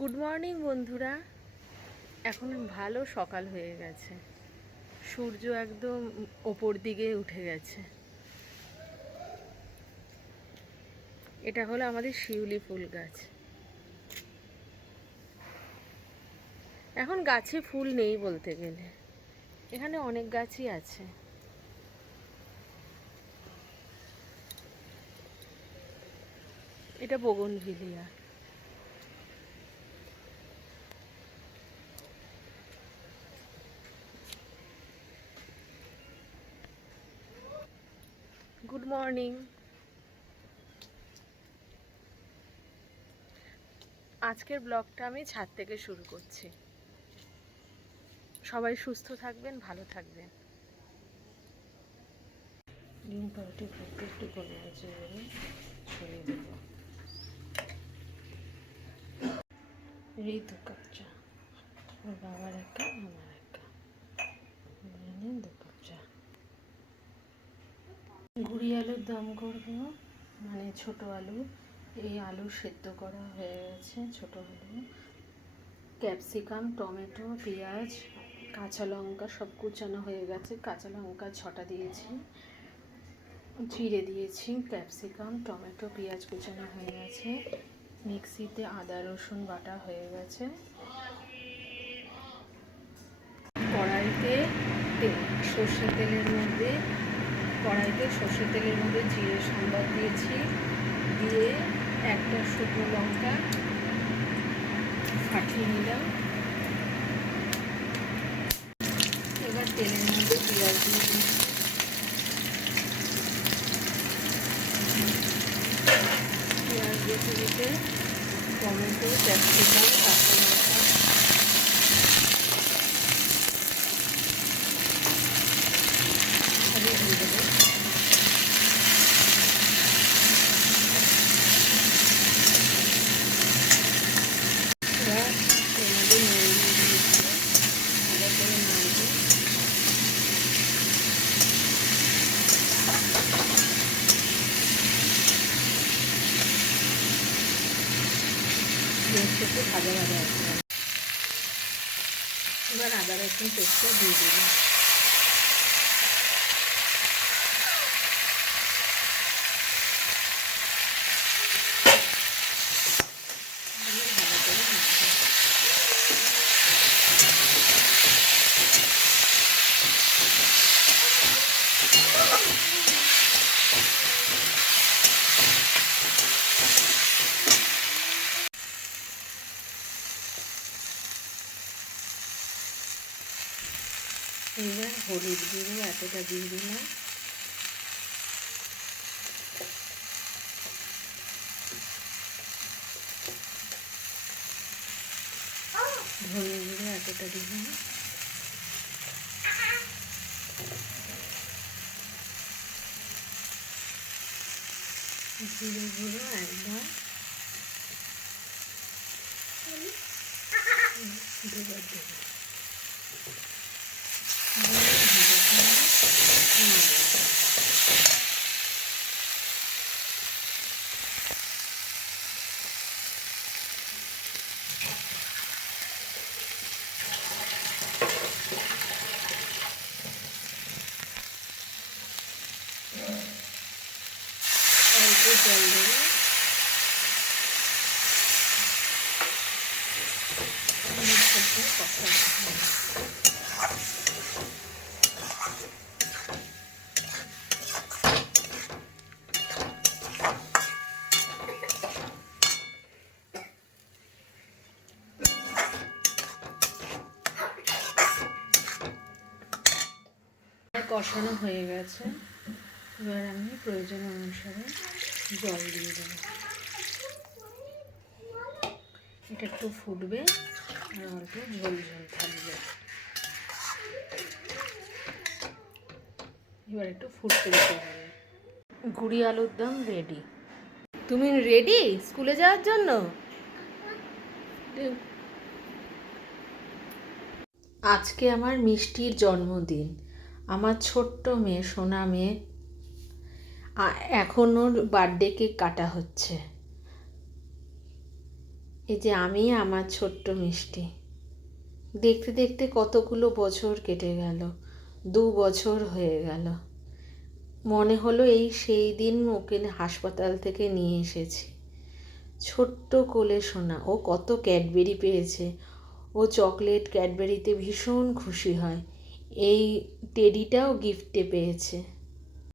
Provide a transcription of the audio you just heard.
Good morning বন্ধুরা। এখন ভালো সকাল হয়ে গেছে, সূর্য একদম ওপর দিকে উঠে গেছে। এটা হলো আমাদের শিউলি ফুল গাছ। এখন গাছে ফুল নেই বলতে গেলে, এখানে অনেক গাছই আছে। এটা বোগনভিলিয়া। Good morning. আজকের ব্লগটা আমি ছাদ থেকে শুরু করছি। সবাই সুস্থ থাকবেন, ভালো থাকবেন। ডিম পাউরুটি ভর্তি একটু গোলমরিচে ছড়িয়ে দেব। এই 2 কাপ চা, ওর বাবার এক কাপ, আমার এক কাপ, 2 কাপ চা। গুঁড়ি আলুর দম করবো, মানে ছোট আলু। এই আলু সেদ্ধ করা হয়ে গেছে। ছোট আলু, ক্যাপসিকাম, টমেটো, পেঁয়াজ, কাঁচা লঙ্কা সব কুচানো হয়ে গেছে। কাঁচা লঙ্কা 6টা দিয়েছি, জিরে দিয়েছি, ক্যাপসিকাম, টমেটো, পেঁয়াজ কুচানো হয়ে গেছে। মিক্সিতে আদা রসুন বাটা হয়ে গেছে। কড়াইতে সর্ষের তেলের মধ্যে জিরে সম্বাদ দিয়েছি, দিয়ে একটা শুকনো লঙ্কা ফাটিয়ে নিলাম। এবার তেলের মধ্যে পেঁয়াজ দিয়ে দিচ্ছি। পেঁয়াজ দিতে দিতে টমেটো, ক্যাপসিকাম, কাঁচা লঙ্কা দিয়ে দেবো। এবার এর মধ্যে নুন দিয়েছি, ভালো করে নাড়বো। একটু ভাজা ভাজা আছে। এবার আদা রসুন পেস্টটা দিয়ে দিলাম। এবার হলুদ গুঁড়ো এতটা দিয়ে দিলাম। ধনে গুঁড়ো এতটা দিলাম। জিরে গুঁড়ো একবার, দুবার দেবো। অল্প জল দেবো। কষানো হয়ে গেছে, এবার আমি প্রয়োজন অনুসারে জল দিয়ে দেবো। এটা একটু ফুটবে আর অল্প ঝোল ঝোল থাকবে। এবার একটু ফুটতে দিতে হবে। গুঁড়ি আলুর দম রেডি। তুমি রেডি স্কুলে যাওয়ার জন্য? আজকে আমার মিষ্টির জন্মদিন। আমার ছোট্ট মেয়ে, সোনা মেয়ে, এখন ওর বার্থডে কেক কাটা হচ্ছে। এই যে আমি আমার ছোট্ট মিষ্টি। দেখতে দেখতে কতগুলো বছর কেটে গেল, 2 বছর হয়ে গেল। মনে হলো এই সেই দিন ওকে হাসপাতাল থেকে নিয়ে এসেছি। ছোট্ট কোলে সোনা। ও কত ক্যাডবেরি পেয়েছে। ও চকলেট ক্যাডবেরিতে ভীষণ খুশি হয়। এই টেডিটাও গিফটে পেয়েছে।